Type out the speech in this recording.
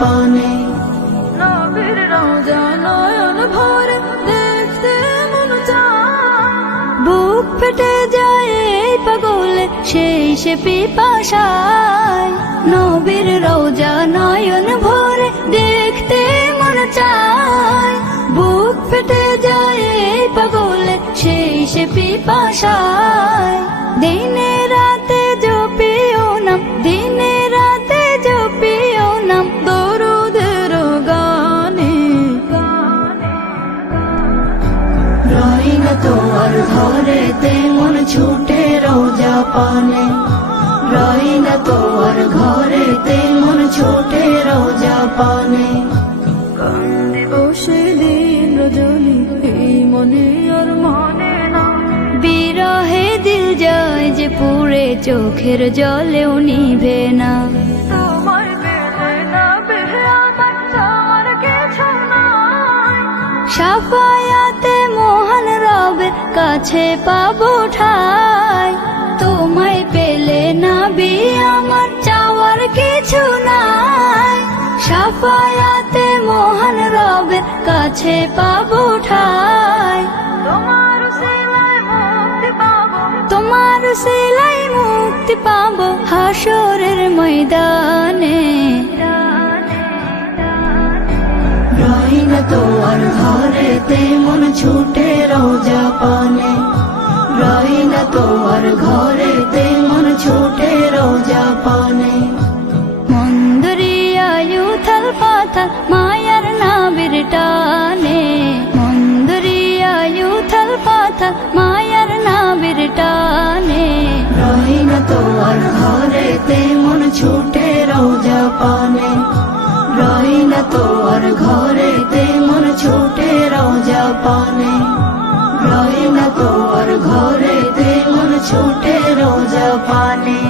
পানে। নবীর রওজা নয়ন ভরে দেখতে মন চায়, বুক ফেটে যায় এই পাগলে সেই সে পিপাসায়। নবীর রওজা নয়ন ভরে দেখতে মন চায়, বুক ফেটে যায় এই পাগলে সেই সে পিপাসায়। দিনে রাতে জপিও নাম, দিনে রাতে জপিও নাম দরুদের গানে। রই না তোমার ঘরেতে মন ছুটে রওজা পানে। রই না তোমার ঘরেতে মন ছুটে রওজা পানে। কান্দে বসে দিন রজনী এই মনে আর মানে না, বিরহে দিল যায় যে পুরে চোখের জলেও নিভে না। তোমার পেলে না পেলে আমার চাওয়ার কিছু নাই, শাফায়াতে মহান রবের কাছে পাবো ঠাই। তোমায় পেলে না বি আমার চাওয়ার কিছু নাই, শাফায়াতে মহান রবের কাছে পাবো ঠাই। তোমার উসিলায় মুক্তি পাবো, তোমার উসিলায় মুক্তি পাবো হাসরের ময়দানে। রই না তোমার ঘরেতে মন ছুটে রওজা পানে। রই না তোমার ঘরেতে মন ছুটে রওজা পানে। মন্দরিয়ায় উথাল পাথাল মায়ার নাবির টানে, মন্দরিয়ায় উথাল পাথাল মায়ার নাবির টানে। রই না তোমার ঘরেতে মন ছুটে রওজা পানে। রই না তোমার ঘরেতে মন ছুটে রওজা পানে। রই না তোমার ঘরেতে মন ছুটে রওজা পানে।